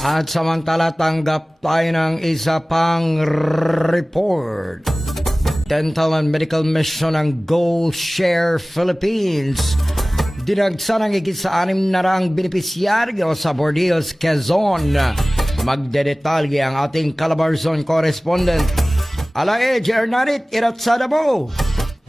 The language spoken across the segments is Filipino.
At samantala tanggap tayo ng isa pang report. Dental and Medical Mission ng Go Share Philippines. Dinagsa ng higit sa 600 benepisyaryo sa Bordeos, Quezon. Magdedetalye ang ating Calabarzon correspondent. Alae, Jernarit, Iratsada mo!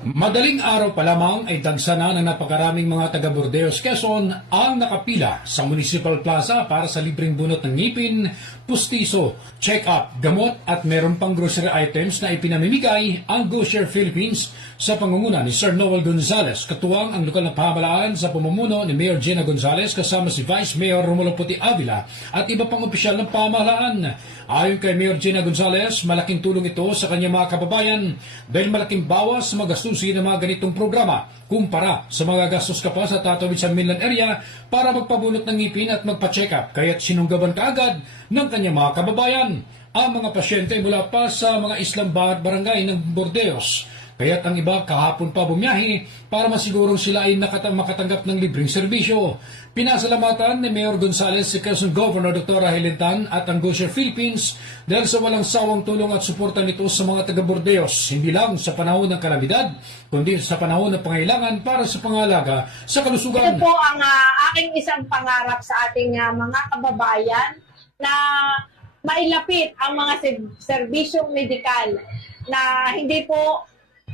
Madaling araw pa lamang ay dagsa na ng napakaraming mga taga Bordeos, Quezon ang nakapila sa Municipal Plaza para sa libreng bunot ng ngipin, pustiso, check-up, gamot at meron pang grocery items na ipinamimigay ang Go Share Philippines sa pangunguna ni Sir Noel Gonzales, katuwang ang lokal na pamahalaan sa pamumuno ni Mayor Gina Gonzales kasama si Vice Mayor Romulo Puti Avila at iba pang opisyal ng pamahalaan. Ayon kay Mayor Gina Gonzales, malaking tulong ito sa kanyang mga kababayan dahil malaking bawas sa mga gastusin ng mga ganitong programa kumpara sa mga gastos ka pa sa tatawid sa mainland area para magpabunot ng ngipin at magpa-check up, kaya't sinunggaban kaagad ng kanyang mga kababayan ang mga pasyente mula pa sa mga islang barangay ng Bordeos. Kaya't ang iba kahapon pa bumiyahe para masigurong sila ay makatanggap ng libreng serbisyo. Pinasalamatan ni Mayor Gonzales si Quezon Governor Dr. Helentan at ang Go Share Philippines dahil sa walang sawang tulong at suporta nito sa mga taga-Bordeos, hindi lang sa panahon ng kalamidad, kundi sa panahon ng pangailangan para sa pangalaga sa kalusugan. Ito po ang aking isang pangarap sa ating mga kababayan na mailapit ang mga serbisyong medikal na hindi po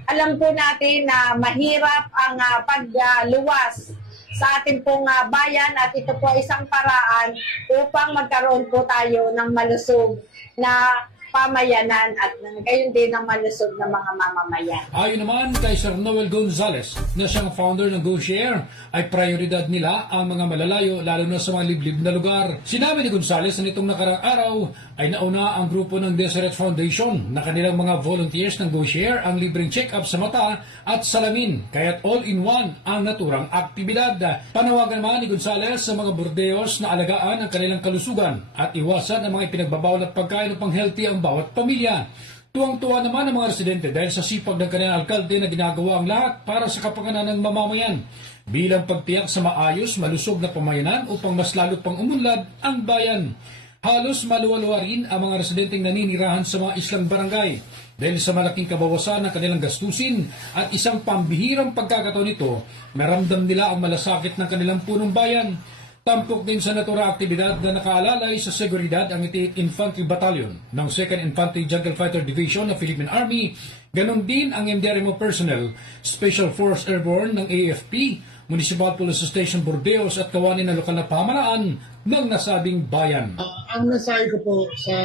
alam po natin na mahirap ang pagluwas sa ating pong bayan at ito po isang paraan upang magkaroon po tayo ng malusog na pamayanan at gayon din ng malusog na mga mamamayan. Ayon naman kay Sir Noel Gonzales na siyang founder ng Go Share, ay prioridad nila ang mga malalayo lalo na sa mga liblib na lugar. Sinabi ni Gonzales na nitong nakaraang araw ay nauna ang grupo ng Deseret Foundation na kanilang mga volunteers ng Go Share ang libreng check-up sa mata at salamin, kaya't all-in-one ang naturang aktibidad. Panawagan naman ni Gonzales sa mga Bordeos na alagaan ang kanilang kalusugan at iwasan ang mga ipinagbabawal at pagkain upang healthy ang bawat pamilya. Tuwang-tuwa naman ang mga residente dahil sa sipag ng kanilang alkalde na ginagawa ang lahat para sa kapakanan ng mamamayan bilang pagtiyak sa maayos, malusog na pamayanan upang mas lalo pang umunlad ang bayan. Halos maluwa-luwa rin ang mga residenteng naninirahan sa mga islang barangay dahil sa malaking kabawasan ng kanilang gastusin at isang pambihirang pagkakataon nito, maramdam nila ang malasakit ng kanilang punong bayan. Tampok din sa naturang aktibidad na nakaalalay sa seguridad ang 88 Infantry Battalion ng 2nd Infantry Jungle Fighter Division ng Philippine Army, ganon din ang MDRMO personnel, Special Force Airborne ng AFP, Municipal Police Station Bordeos at kawanin ng lokal na pamahalaan ng nasabing bayan. Ang mensahe ko po sa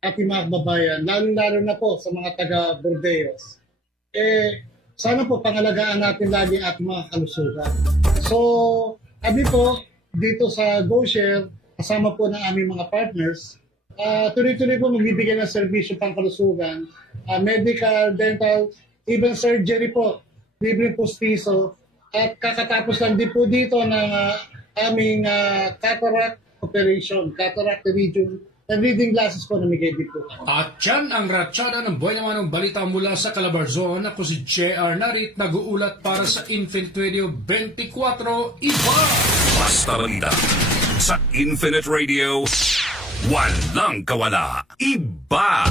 ating mga kababayan, lalo-lalo na po sa mga taga Bordeos, sana po pangalagaan natin lagi ang ating mga kalusugan. So, kami po, dito sa Go Share, kasama po ng aming mga partners, tuloy-tuloy po magbibigay ng serbisyo pang kalusugan, medical, dental, even surgery po, libre pustiso, at kakatapos lang din po dito ng aming cataract operation, cataract region, and reading glasses po na migay din po. At yan ang ratsada ng buhay naman ng balita mula sa Calabarzon. Ako si J.R. Narit, nag-uulat para sa Infinite Radio 24 Iba! Basta balita sa Infinite Radio, walang kawala. Iba!